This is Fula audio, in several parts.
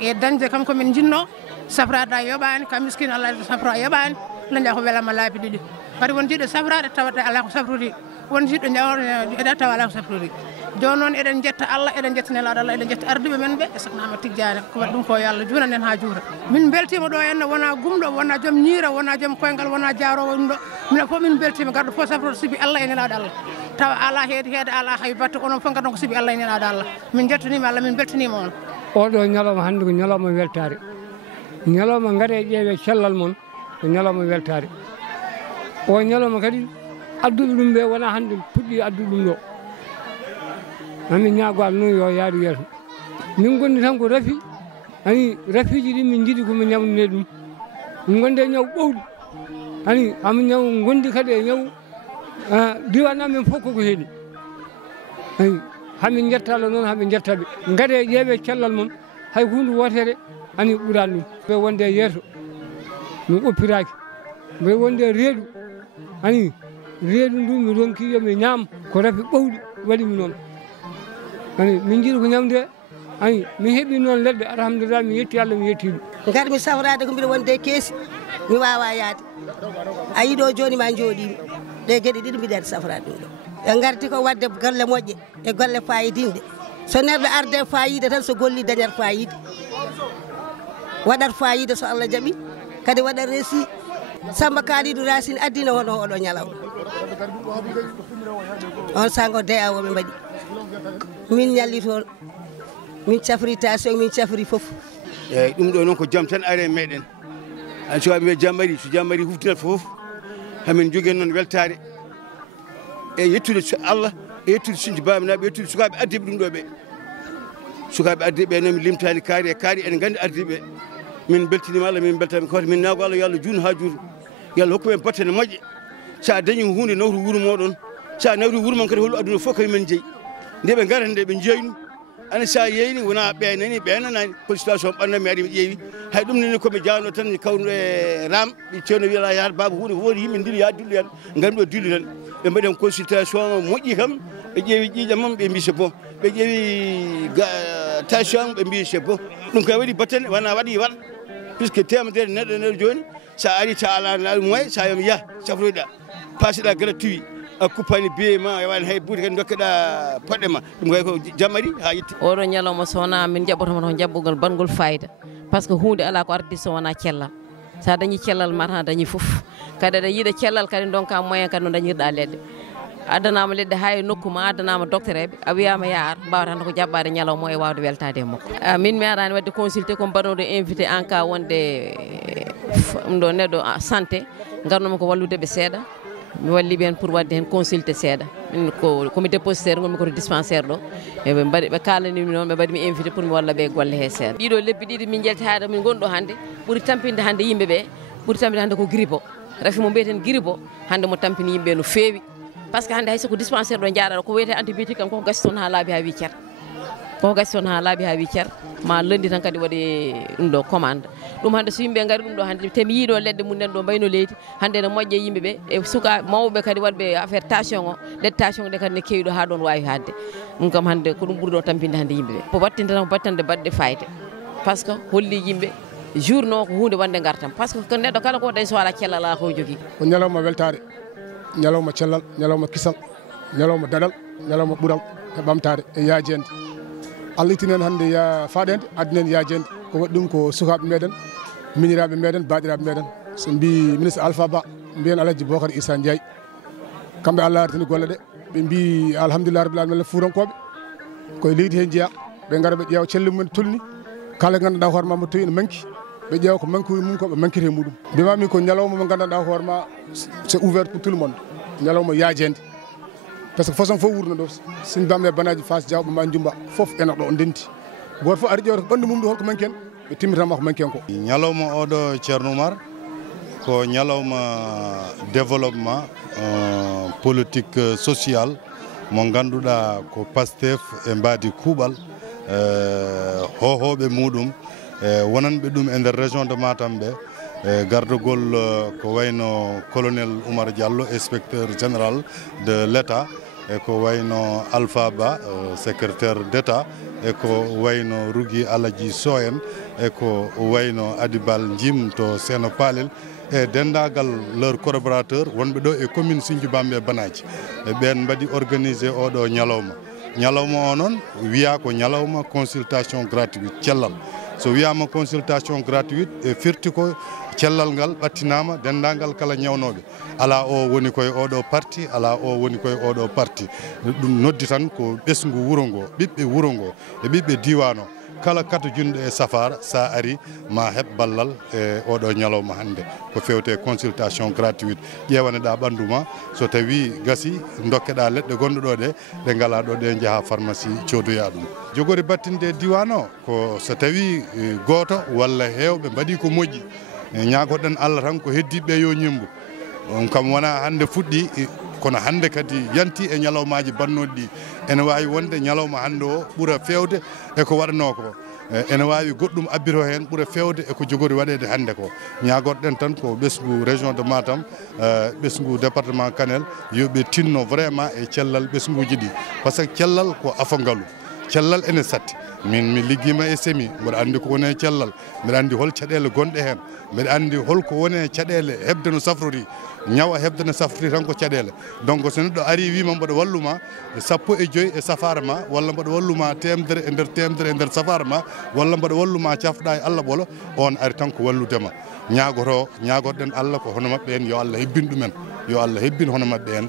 e dañde kam komin jinno safrade yoɓani kam miskine Allah safra yoɓani laña ko welama laabi ɗiɗi kadi won jiɗɗo safrade tawata ala ko safrori won jiɗɗo ñawɗo tawa ala ko safrori joni noon eɗen jetta Allah eɗen jetta nelaɗo Allah eɗen jetta arduɓe men ɓe e sahnama Tidiane ko waɗi ɗum ko yo Allah juunanen ha juura min beltima ɗo henna wona gumɗo wona joom ñiira wona joom koyngal wona jaarowo ɗum ɗo minen fof min beltima garɗo fof safroɗo sibi Allah e nelaɗo Allah tawa ala heede ala hay batte onon fof garɗon ko sibi Allah e nelaɗo Allah min jettanima Allah min beltanima on oɗo ñalawma hannde ko ñalawma weltare ñalawma gaare ƴeewe cellal mon ko ñalawma weltare o ñalawma kadi adduɓe ɗum ɓe wona hannde puɗɗi addude ɗum ɗo amin ñaago Allah noon yo yaadu yeeso min gondi tan ko rafi ani rafiji ɗi min jiiɗi komi ñamnune ɗum min gondi e ñaw ɓowɗi ani ami ñaw gondi kadi e ñaw diwan amen fof koko heeɗi ani hamin jettalo noon haɓe jettaɓe gaade ƴeewe cellal mon hay hunde wotere ani ɓurani ɗum ɓe wonde yeeso min ɓoppiraki ɓe wonde reedu ani reedu ndu mi ronki yomi ñaam ko rafi ɓowɗi waɗimi noon ani min jiiɗi ko ñamde ani mi heeɓi noon leɗɗe alhamdulillah mi yetti Allah mi yetti ɗum garmi safrade ko mbiɗa wonde keesi mi wawa yaade a yiiɗo joni ma jooɗimi ɗe gueɗe ɗiɗi mbiɗa waɗi safrade ɗum ɗo ɓe garti ko wadde golle moƴƴe e golle fayidinde so neɗɗo arde fayida tan so golli dañat fayida waɗat fayida so Allah jaaɓi kadi waɗat resi Samba Kalidou Racine addina hono oɗo ñalaw on sango deya woɓe mbaɗi min ñalli toon min cafri station min cafri foof eyyi ɗum ɗo noon ko jaam tan are meɗen an sukaɓe ɓe jammari so jammari huftinat foof hamin joguen noon weltare e yettude Allah e yettude sinthi baminaɓe yettude sukaɓe ardiɓe ɗum ɗo ɓe sukaɓe ardiɓe noon mi limtani kaari e kaari eɗen gandi ardiɓe min beltinima Allah min beltami kawta min naago Allah yo Allah juutno ha juuta yo Allah hokku men battane moƴƴe sa dañi hunde nawtu wuuro moɗon sa nawri wuuro mon kadi hollu aduna fof kadi men jeeyi nde ɓe garata nde ɓe jeeynu ana sa yeyni wona ɓeynani ɓeynanani ko situation ɓannami ari mi ƴeewi hay ɗum nini komi jawno tan kawno e ram ɓe ceerno wiyala yahat baba hunde woodi yimɓe dilli ya dillu hen gandi ɗo dillu tan ɓe mbaɗen consultation moƴƴi kam ɓe ƴeewi ƴiƴam mam ɓe mbi c'est bon ɓe ƴeewi tension ɓe mbi c'est bon ɗum kay waɗi battane wona waɗi waɗa puisque temedere neɗɗo neɗɗo joni sa ari ta ala moyen sa yomi yaah safroyɗa paseɗa gratuit a kuppani biye ma yawani hay buuti kadi dokkeɗa poɗɗe ma ɗum kay ko jammari ha yetti oɗo ñalawma so wona min jaɓɓotoma ko jaɓɓugol bangol fayida par ce que hunde ala ko ardi so wona cellal sa dañi cellal ma tan a dañi foof kadi aɗa yiiɗa cellal kadi donka moyen kadi no dañirɗa leɗɗe addanama leɗɗe ha e nokku ma addanama docteur eɓe a wiyama ya ar mbawata tan ko jaɓɓade ñalawma e wawde weltade e makko min mi arani wadde consulté ko mbaɗoɗo invité en cas wonde ɗum ɗo neɗɗo santé garnoma ko wallude ɓe seeɗa mi walli ɓen pour wadde hen consulté seeɗa min komi dépositaire gonmi koto dispensaire ɗo eɓe mbaɗi ɓe kalanimi noon ɓe mbaɗimi invité pour mi walla ɓe golle he seeɗa ɗiɗo lebbi ɗiɗi min jelti haade min gonɗo hannde ɓuuri tampinde hannde yimɓeɓe ɓuuri tampinde hannde ko gripo rafi mo mbiyeten gripo hannde mo tampini yimɓe no feewi par ce que hannde hay soko dispensaire ɗo jaaɗaɗo ko wiyete antibiotique kam koko gasi toon ha laabi ha wi cer koko gasi toon ha laabi ha wi cer ma lundi tan kadi waɗi ɗum ɗo commande ɗum hannde so yimɓe gari ɗum ɗo hannde temi yiiɗo leɗɗe mum nen ɗo mbayno leydi hannde ne moƴƴe yimɓeɓe e suka mawɓe kadi waɗɓe affaire tension o leɗɗe tension ɗe kadi ne kewi ɗo ha ɗon wawi hadde ɗum kam hannde ko ɗum ɓuuri ɗo tampinde hannde yimɓeɓe ko wattinte tan ko battande baɗɗe fayde par ce que holli yimɓe jour no ko hunde wonde gartam par ce que neɗɗo kala ko dañ so ala cellal ala ko jogui ko ñalawma weltare ñalawma cellal ñalawma kisal ñalawma daɗal ñalawma ɓural e ɓamtade e yaajede Allah ittinen hannde ya faɗede addinen yaajede ko waɗi ɗum ko sukaɓe meɗen miñiraɓe meɗen baɗiraɓe meɗen so mbi ministre Alpha Ba mbiyen Alaji Bocar Issa Ndiaye kamɓe Allah artini golle ɗe ɓe mbi alhamdulillah rabbil alamin fuurankoɓe koye leydi he jeeya ɓe gara ɓe ƴeewa celli mumen tolni kala ganduɗa hoorema mo towi ne manki ɓe ƴeewa ko manque mum ko ɓe manquete muɗum mbimami ko ñalawma mo gandanɗa hoorema c'est ouvert pour tout le monde ñalawma yaajede par ce que façon fof wurno ɗo sin bamɗe banaji Fass Diawɓe ma Jumba foof ena ɗo ndenti goto fof ari ƴewta ko ɓandu mum ɗo holko manque en ɓe timmitama ko manque en ko ñalawma oɗo Ceerno Oumar ko ñalawma développement politique social mo ganduɗa ko Pastef e mbadi kuuɓal hohoɓe muɗum wonanɓe ɗum e nder région de Matam ɓe gardugol ko wayno colonel Oumar Diallo inspecteur général de l'État e ko wayno Alpha Ba secrétaire d'État e ko wayno Rougui Aladji Sow en e ko wayno Adibal Jim to Seno Palel e dendagal leur collaborateur wonɓe ɗo e commune Sinthiou Bambe Banaji e ɓen mbaɗi organisé oɗo ñalawma o noon wiya ko ñalawma consultation gratuite cellal so wiyama consultation gratuite e firti ko cellal ngal ɓattinama dendagal kala ñawnoɓe ala o woni koye oɗo parti ala o woni koye oɗo parti ɗum noddi tan ko ɓesgu wuuro ngo ɓiɓɓe wuuro ngo e ɓiɓɓe diwan o kala kata junɗo e safara sa ari ma heɓ ballal e oɗo ñalawma hannde ko fewte consultation gratuite ƴewaneɗa ɓandu ma so tawi gasi dokkeɗa leɗɗe gonɗe ɗo ɗe ngala ɗo ɗe jaaha pharmacie codoya ɗum jogori battinde diwan o ko so tawi goto walla hewɓe mbaɗi ko moƴƴi ñagoɗen Allah tan ko heddiɓe yo ñimbu on kam wona hannde fuɗɗi kono hannde kadi yanti e ñalawmaji bannoɗi ɗi ene wawi wonde ñalawma hannde o ɓuura fewde eko waɗano ko ene wawi goɗɗum abbito hen ɓuura fewde eko jogori waɗede hannde ko ñagorɗen tan ko ɓesgu région de Matam ɓesgu département Kanel yoɓe tinno vraiment e cellal ɓesguji ɗi par ce que cellal ko afangalu cellal ene satti min mi liggima e semi mbiɗa andi ko woni e cellal mbiɗa andi hol caɗele gonɗe hen mbiɗa andi holko woni e caɗele hebde no safrori ñawa hebde no safrori tan ko caɗele donc so neɗɗo ari wima mboɗo walluma 15 e safara ma walla mboɗo walluma temedere e nder safara ma walla mboɗo walluma cafɗa e Allah ɓolo on ari tan ko walludema ñagotoɗen Allah ko hono mabɓe en yo Allah hebbin ɗumen yo Allah hebbin hono mabɓe en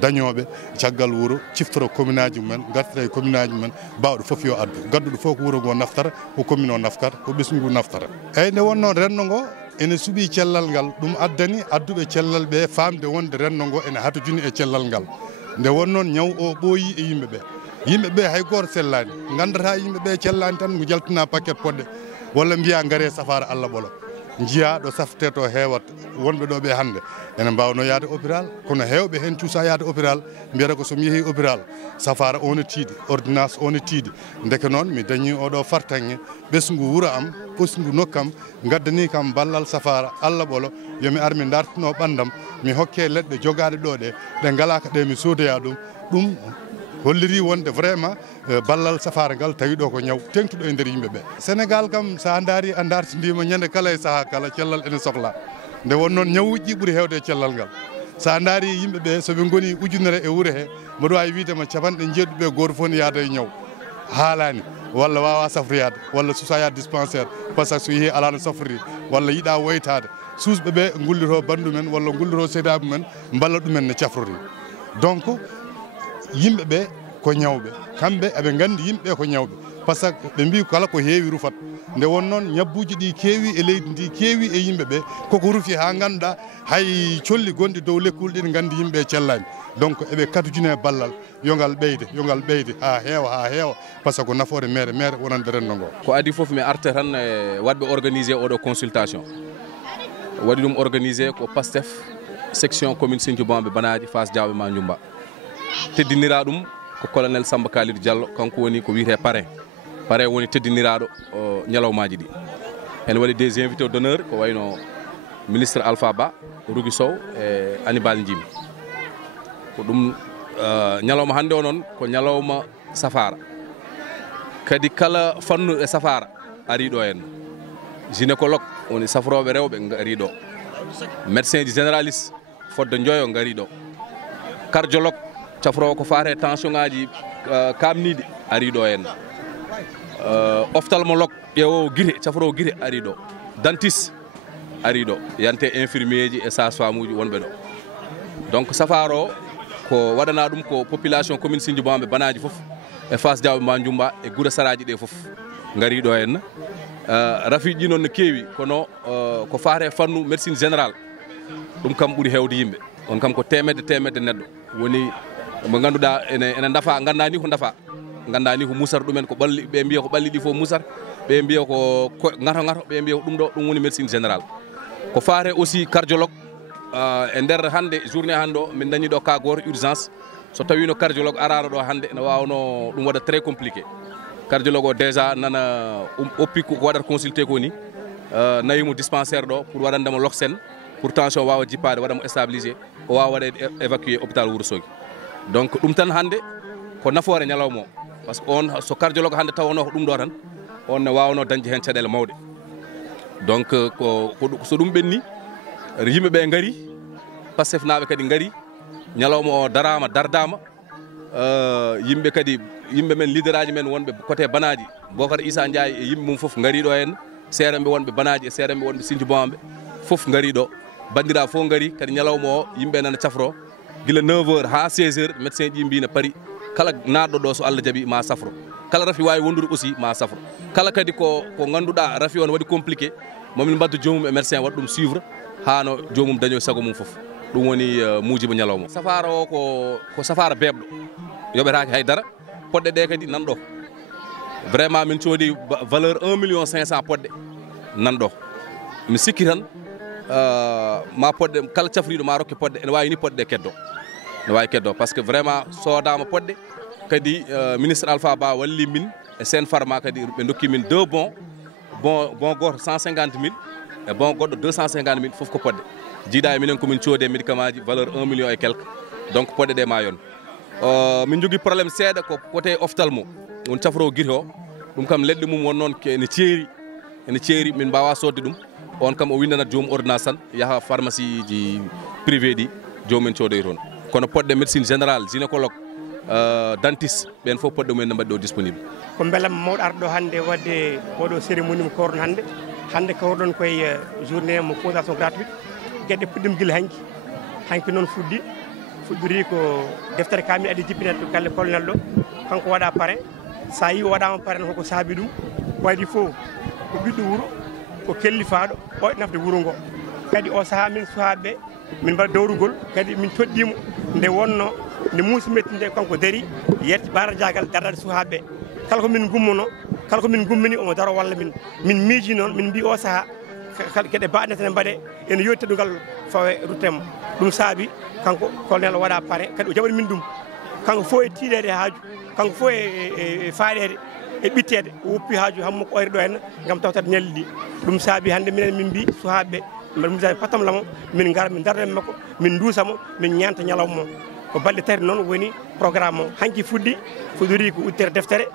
dañoɓe caggal wuuro ciftoro commune aji mumen gartira e commune aji mumen bawɗo foof yo addu gadduɗo fof ko wuuro ngo naftara ko commune o naftara ko ɓesgu naftara eyyi nde wonno renndo ngo ene suuɓi cellal ngal ɗum addani adduɓe cellal ɓe famde wonde renndo ngo ene hatojuni e cellal ngal nde wonnoon ñaw o ɓooyi e yimɓeɓe hay goto sellani gandata yimɓeɓe cellani tan mo jaltina paquet poɗɗe walla mbiya gaare safara Allah ɓolo jiya ɗo safte to heewat wonɓe ɗo ɓe hannde ene mbawno yaade hôpital kono heewɓe heen cuusa yaade hôpital mbiyata ko somi yeehi hôpital safara o ne tiiɗi ordonnance o ne tiiɗi ndeke noon mi dañi oɗo fartange ɓesngu wuro am ɓesngu nokkam gaddani kam ballal safara Allah ɓolo yomi ar mi dartino ɓandam mi hokke leɗɗe jogaɗe ɗo ɗe ngalaka ɗe mi sodoya ɗum holliri wonde vraiment ballal safara ngal tawi ɗo ko ñaw tengtuɗo e nder yimɓeɓe Sénégal kam sa daari a dartidima ñande kala e saaha kala cellal ene sohla nde won noon ñawuji ɓuuri hewde e cellal ngal sa daari yimɓeɓe soɓe goni ujunere e wuuro he mboɗo wawi widema capanɗe jeeɗuɓe goto fof ne yaada e ñaw haalani walla wawa safroyade walla susa yaade dispensaire par ce que so yeehi ala no safrori walla yiiɗa woytade susɓeɓe gullito bandumen walla gullito seedaɓe men balla ɗumen no cafrori donc yimɓeɓe ko ñawɓe kamɓe eɓe gandi yimɓeɓe ko ñawɓe par ce que ɓe mbi kala ko heewi rufat nde won noon ñabbuji ɗi keewi e leydi ndi keewi e yimɓeɓe koko rufi ha ganduɗa hay colli gonɗi dow lekkuli ɗi gandi yimɓeɓe cellani donc eɓe katojine ballal yogal ɓeyde ha heewa par ce que ko nafoore mere wonande renndo ngo ko adi foof mi arta tan e wadɓe organisé oɗo consultation waɗi ɗum organisé ko PASTEF section commune Sinthiou Bambe Banaji Fass Diawɓe ma Njumba teddinira ɗum ko colonel Samba Kalidou Diallo kanko woni ko wiyete parrain woni teddiniraɗo ñalawmaji ɗi ene waɗi des invités d'honneur ko wayno ministre Alpha Ba Rougui Sow e Anibal Jim ko ɗum ñalawma hannde o noon ko ñalawma safara kadi kala fannu e safara ari ɗo henna gynécologue woni safroɓe rewɓe gari ɗo médecin ji généraliste fodde joyo gari ɗo cardiologue cafrowo ko fate tension ngaji kamniɗi ari ɗo henna ophtalmologue ƴeewowo guite cafrowo guite ari ɗo dentiste ari ɗo yante infirmier ji e sage-femme uji wonɓe ɗo donc safara o ko waɗana ɗum ko population commune Sinthiou Bambe Banaji foof e Fass Diawɓe ma Njumba e guura saraji ɗe foof gari ɗo henna rafiiji noon no keewi kono ko fate fannu médecine général ɗum kam ɓuuri hewde yimɓe on kam ko temedde neɗɗo woni mo ganduɗa ene dafa gandani ko dafa gandani ko musar ɗumen ko ɓalli ɓe mbiya ko ɓalli ɗi fof musar ɓe mbiya ko gato ɓe mbiya ko ɗum ɗo ɗum woni médecine général ko fate aussi cardiologue e nder hande journée hande o min dañi ɗo ka goto urgence so tawino cardiologue arano ɗo hande ne wawno ɗum waɗa très compliqué cardiologue o déjà nana oppi ko waɗata consulté ko ni nayimo dispensaire ɗo pour waɗandemo loxen pour tension wawa jippade waɗamo stabilisé o wawa waɗede évacué hôpital Wourossogui donc ɗum tan hannde ko nafoore ñalawma o par ce que on so cardiologue hannde tawanoo ko ɗum ɗo tan on ne waawno dañde heen caɗeele mawɗe donc so ɗum ɓenni yimɓe ɓe ngari Pastef naaɓe kadi ngari ñalawma o dardama yimɓe kadi yimɓe men leader aji men wonɓe côté banaji Bocar Issa Ndiaye e yimɓe mum fof ngari ɗo henna seerenɓe wonɓe banaji e seerenɓe wonɓe Sinthiou Boamɓe fof ngari ɗo bandiraɓe fof ngari kadi ñalawma o yimɓe nana cafro gila 9h ha 16h médecin ji mbino pari kala naɗɗo ɗo so Allah jaaɓi ma safro kala rafi wawi wondude aussi ma safro kala kadi ko ganduɗa rafi on waɗi compliqué momin mbadda jomum e médecin waɗa ɗum suivre hano jomum daño sago mum fof ɗum woni muujiba ñalawma safara o ko safara beebɗo yoɓetake haydara poɗɗe ɗe kadi nanɗo vraiment min coodi valeur 1 million 500 poɗɗe nanɗo mi sikki tan ma poɗɗe kala cafriɗo ma rokke poɗɗe ene wawi ni poɗɗe keddo ne wawi keddo par ce que vraiment sodama poɗɗe kadi ministre Alpha Ba walli min e Sen Pharma kadi ɓe dokki min 2 bon goto 150 000 e bon goɗɗo 250 000 fof ko poɗɗe jiiɗa e minen komin coode médicament ji valeur 1 million et quelque donc poɗɗe ɗe ma yon min jogui probléme seeɗa ko côté ophtalmo won cafro guite o ɗum kam leɗɗe mum won noon ene ceeri min mbawa sodde ɗum on kam o windanat joomum ordonnance tan yaaha pharmacie ji privé ɗi jomumen coodoy toon kono poɗɗe médecine général gynécologue dentiste ɓen fof poɗɗe mumen ne mbaɗi ɗo disponible ko beelam mawɗo arɗo hannde wadde oɗo cérémonie mo korno hannde kawrɗon koye journée mo consultation gratuite gueɗe puɗɗima gila hanki noon fuɗɗori ko deftere kamil adi jippinat ɗo galle colonel ɗo kanko waɗa parrain sa yi o waɗama parrain koko saabi ɗum waɗi fof ko ɓiɗɗo wuuro ko kellifaɗo ɓoyɗo nafde wuuro ngo kadi o saaha min sukaɓeɓe min mbaɗa dawrugol kadi min toɗɗimo nde wonno nde muusi metti nde kanko daari yetti bara jagal dardade sukaɓeɓe kala komin gummono kala komin gummini omo daro walla min miiji noon min mbi o saaha gueɗe baɗe tene mbaɗe ene yoti teɗugal fawe ruttemo ɗum saabi kanko colonel waɗa parrain kadi o jaɓani min ɗum kanko fof e tiiɗede haaju kanko fof e faaɗede e ɓittede o woppi haaju hammo ko ɓayri ɗo henna gam tawtade ñalli ɗi ɗum saabi hannde minen min mbi sukaɓeɓe mbaɗa misani patam lamo min gara min darde makko min duusamo min ñanta ñalawma ko balɗe tati noon woni programme o hanki fuɗɗori ko udditere deftere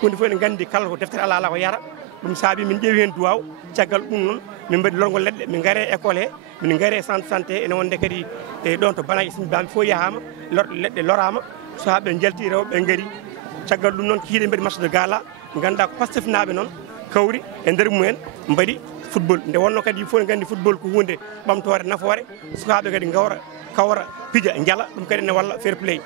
hunde fof eɗen gandi kala ko deftere ala ko yara ɗum saabi min ƴeewi hen duwaw caggal ɗum noon min mbaɗi lorgol leɗɗe min gaare école he min gaare e centre santé ene wonde kadi e ɗon to banaji Sinthiou Bamɓe fof yahama leɗɗe lorama sukaɓe jalti rewɓe gaari caggal ɗum noon kiiɗe mbaɗi match de gala ganda ko Pastef naɓe noon kawri e nder mumen mbaɗi football nde wonno kadi fof ne gandi football ko hunde ɓamtore nafoore sukaɓe kadi kawra pija jala ɗum kadi ne walla fair play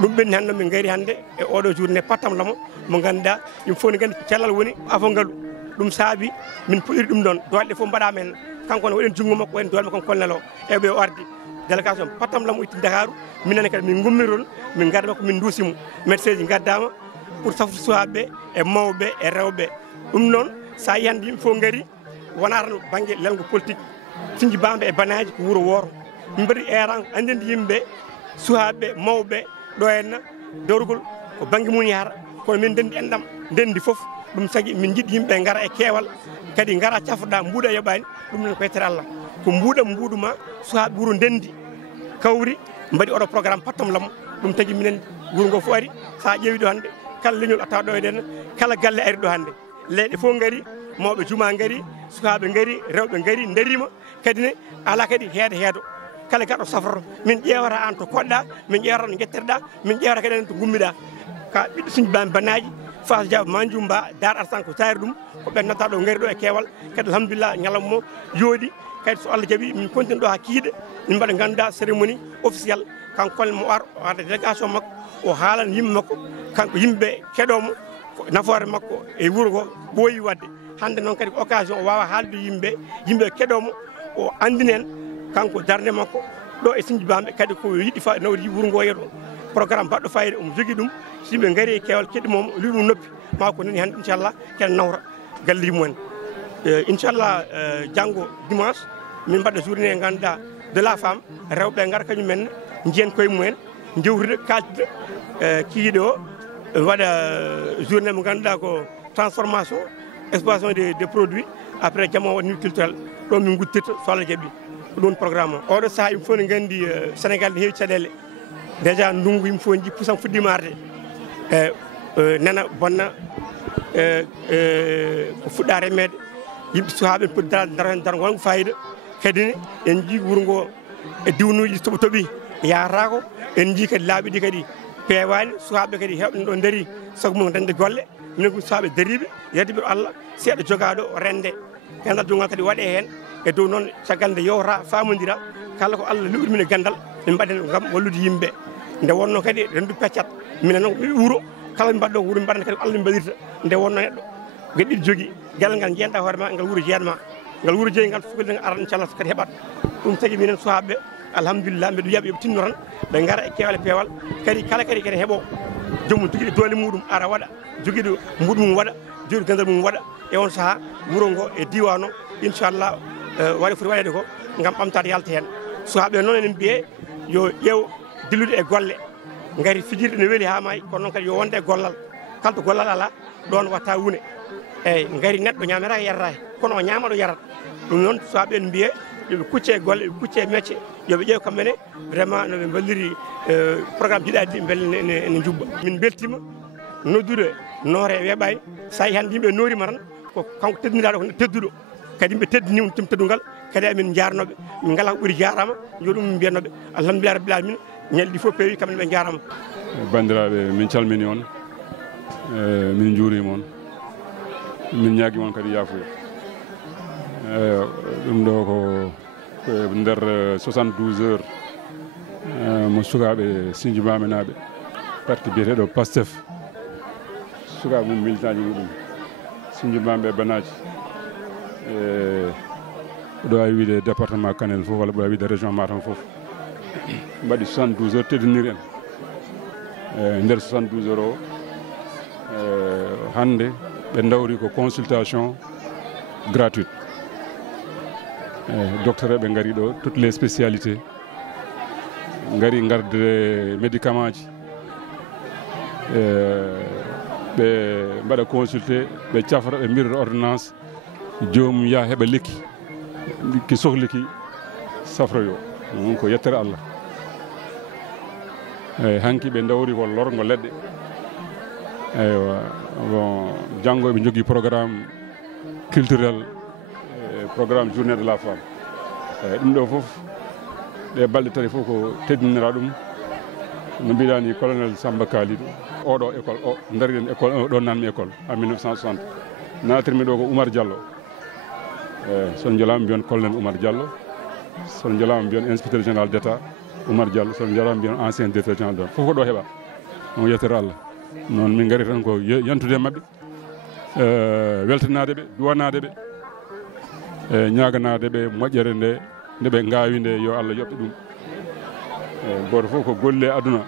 ɗum ɓenni hannde min gaari hannde e oɗo journée pattam lamo mo ganduɗa yimɓe fof ne gandi cellal woni afongalu ɗum saabi min puɗɗiri ɗum ɗon doole fof mbaɗama hen kanko ne waɗen junngo makko waɗen doole makko colonel o eɓe o ardi délégation pattam lamo itti Dakaru minen kadi min gummiron min garda makko min duusimo médecin ji gaddama pour saftu sukaɓeɓe e mawɓe e rewɓe ɗum noon sa yi hannde yimɓe fof gaari wona tan banggue lelgo politique Sinthiou Bamɓe e banaji ko wuuro wooro min mbaɗi eran andinde yimɓeɓe sukaɓeɓe mawɓe ɗo henna dawrugol ko banggue mum yahata kono min dendi enɗam dendi foof ɗum tagui min jiɗi yimɓeɓe gara e keewal kadi gara cafroɗa mbuuɗa yoɓani ɗum nen ko yettere Allah ko mbuuɗuma sukaɓe wuuro dendi kawri mbaɗi oɗo programme pattam lamo ɗum tagui minen wuuro ngo fof ari sa ƴeewi ɗo hannde kala leñol attawa ɗo eɗen kala galle ari ɗo hannde leyɗe fof gaari mawɓe juma gaari sukaɓe gaari rewɓe gaari darima kadi ne ala kadi heedo kala gaɗo safroto min ƴewata an to koɗɗa min ƴewata no guettereɗa min ƴewata kadi en to gummiɗa ka ɓiɗɗo Sinthiou Bamɓe banaji Fass Diaba Mandioume Ba Dar Alassane ko taari ɗum ko ɓen notta ɗo gaari ɗo e keewal kadi alhamdulillah ñalawma mo yooɗi kadi so Allah jaaɓi min continue ɗo ha kiiɗe min mbaɗa ganduɗa cérémonie officiel kanko kolle mo arde délégation makko o haalana yimɓe makko kanko yimɓeɓe keɗomo nafoore makko e wuuro ngo ɓooyi wadde hande noon kadi ko occasion o wawa haalde yimɓeɓe keɗomo o andini en kanko darde makko ɗo e Sinthiou Bamɓe kadi ko yiɗi nawde wuuro ngo yeeɗo programme baɗɗo fayida omo jogui ɗum so yimɓe gaari e keewal keɗɗimomo wi ɗum noppi ma ko nani hannde inchallah kene nawra galleji mumen inchallah janggo dimanche min mbaɗa journée ganduɗa de la femme rewɓe gara kañumen jiyen koye mumen jewtude kaltide kiiɗe o waɗa journée mo ganduɗa ko transformation exploitation des produits après jamma waɗa nuit culturel ɗo min gudtirta so Allah jaaɓi ko ɗum programme o oɗo saaha yimɓe fof ne gandi Sénégal ne heewi caɗele déjà ndungu yimɓe fof ji pusan fuɗɗima arde nana bonna ko fuɗɗa remede yimɓe sukaɓe poti dar wonko fayida kadi en jii wuuro ngo e diwnuji toɓo toɓi yatata ko en jii kadi laaɓi ɗi kadi peewani sukaɓe kadi hewɓe ɗo daari sago mum dañde golle minen ko sukaɓe daariɓe yedde ɓe Allah seeɗa jogaɗo rende gandal jogal kadi waɗe hen e dow noon caggal nde yowta famodira kala ko Allah luɓiri min e gandal min mbaɗen gam wallude yimɓeɓe nde wonno kadi rendu peccat minen noon ɓiɓe wuuro kala ɓe mbaɗɗo ko wuuro mbaɗen kadi Allah min mbaɗirta nde wonno neɗɗo gueɗe ɗiɗi jogui gueɗal ngal jeeyanta hoore ma ngal wuuro jeeyatma ngal wuuro jeeyi ngal fof kadi ara inchallah kadi heɓat ɗum tagui minen sukaɓeɓe alhamdulillah mbiɗa wiyaɓe yooɓe tinno tan ɓe gara e kewal peewal kadi kala kadi heeɓo joomum joguiɗo doole muɗum ara waɗa joguiɗo mbuɗu mum waɗa joguiɗo gandal mum waɗa e on saaha wuuro ngo e diwan o inchallah waɗi foti waɗede ko gam ɓamtade yalta hen sukaɓe noon enen mbiye yo ƴeew dillude e golle gari fijirde ne weeli ha maayi kono noon kadi yo wonde e gollal kala to gollal ala ɗon watta wuune eyyi gari neɗɗo ñamata yarata kono o ñama ɗo yarata ɗum noon sukaɓe en mbiye yoɓe kucce e golle yoɓe kucce e métier yoɓe ƴeew kamɓene vraiment noɓe balliri programme jiɗaɗi ɗi beele ene jubba min beltima noddude noore weeɓani sa yi hande yimɓe noorima tan ko kanko teddiniraɗo ko tedduɗo kadi yimɓe teddinima tum teddungal kadi amin jarnoɓe min ngala ko ɓuuri jarama yo ɗum min mbiyatnoɓe alhamdulillah rabbil alamin ñalɗi fof peewi kamɓe ɓe jarama bandiraɓe min calmini on min juurima on min ñaguima on kadi yafuya ɗum ɗo ko nder 72 heures mo sukaɓe Sinthiou Bamé naɓe parti biyeteɗo Pastef sukaɓe mum militant ji muɗum Sinthiou Bamé banaji ɗo wawi wiide département Kanel fof walla ɓe wawi wiide région Matam fof mbaɗi 72 heures teddiniri en nder 72 heures o hande ɓe dawri ko consultation gratuite docteur ɓe gari ɗo toutes les spécialités gari garde médicament ji ɓe mbaɗa consulté ɓe cafra ɓe mbirra ordonnance jomum yaa heɓa lekki ki sohliki safroyo ɗum ko yettere Allah eyyi hanki ɓe dawri ko lorgo leɗɗe eywa bon janggo ɓe jogui programme culturel programme journée de la femme eyyi ɗum ɗo foof ɗe balɗe tati fof ko teddinira ɗum no mbiɗani colonel Samba Kalidou oɗo école o daariɗen école o ɗo nanmi école en 1960 natirmi ɗo ko Oumar Diallo eyyi son jalama mbiyon colonel Oumar Diallo son jalama mbiyon inspecteur général d' état Oumar Diallo son jalama mbiyon ancien directeur général d' fof ko ɗo heeɓa on yettere Allah noon min gari tan ko yantude mabɓe weltanade ɓe duwanade ɓe e ñaganade ɓe moƴƴere nde nde ɓe gawi nde yo Allah yoɓɓe ɗum goto fof ko golle aduna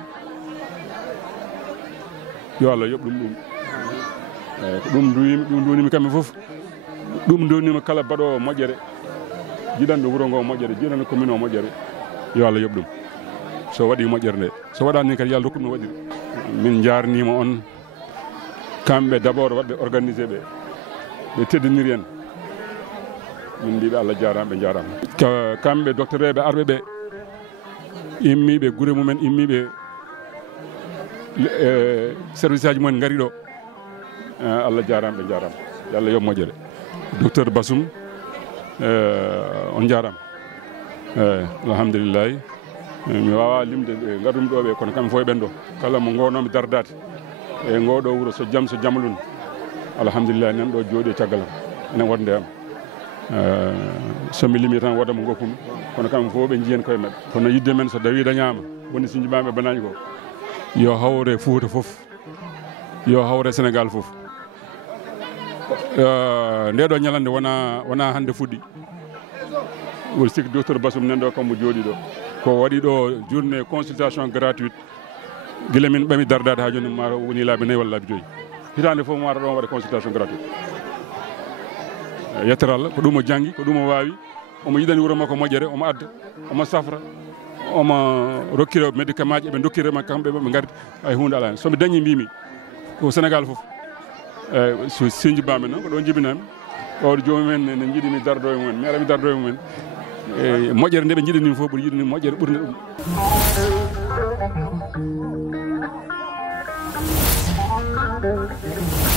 yo Allah yoɓ ɗum ko ɗum duwnimi kamɓe fof ɗum duwnima kala mbaɗowo moƴƴere jiɗanɗo wuuro ngo moƴƴere jiɗanɗo commune o moƴƴere yo Allah yoɓ ɗum so waɗi moƴƴere nde so waɗani kadi yo Allah rokku ɗum waɗiri min jarnima on kamɓe d' abord waɗɓe organisé ɓe teddiniri en min mbiɓe Allah jarama ɓe jarama kamɓe docteur eɓe arɓe ɓe immiɓe guure mumen immiɓe service aji mumen gari ɗo Allah jarama ɓe jarama yo Allah yoɓ moƴƴere docteur Bassoum on jarama alhamdulillahi mi wawa limde ɓe gardumi ɗo ɓe kono kamɓe fof e ɓen ɗo kala mo gonnomi dardade e ngoɗo wuuro so jamlun alhamdulillah nan ɗo jooɗi e caggal am enen wonde am somi limi tan woda mo gokkumi kono kamɓe fof ɓe jiihen koye mabɓe kono yidde men so dawi dañama woni Sinthiou Bamé banaji ko yo hawre Fouta foof yo hawre Sénégal foof ndeɗo ñalande wona hande fuɗɗi wol sikki docteur Bassoum nan ɗo kammo jooɗi ɗo ko waɗi ɗo journée consultation gratuite guila min ɓami dardade ha joni ma woni laabi 4 walla laabi 5 hitande fof mo wata ɗon waɗa consultation gratuite yettere Allah ko ɗum o janggi ko ɗum o wawi omo yiɗani wuuro makko moƴƴere omo adda omo safra omo rokkira médicament ji ɓe dokkirema kamɓe ɓe gardi hay hunde ala hen somi dañi mbimi ko Sénégal foof so Sinthiou Bamé noon ko ɗo jibinami ɓawde jomumen ne jiiɗimi dardo e mumen mi arami dardo e mumen moƴƴere nde ɓe jiiɗanimi fof ɓuuri yiɗanimi moƴƴere ɓurde ɗum Thank you.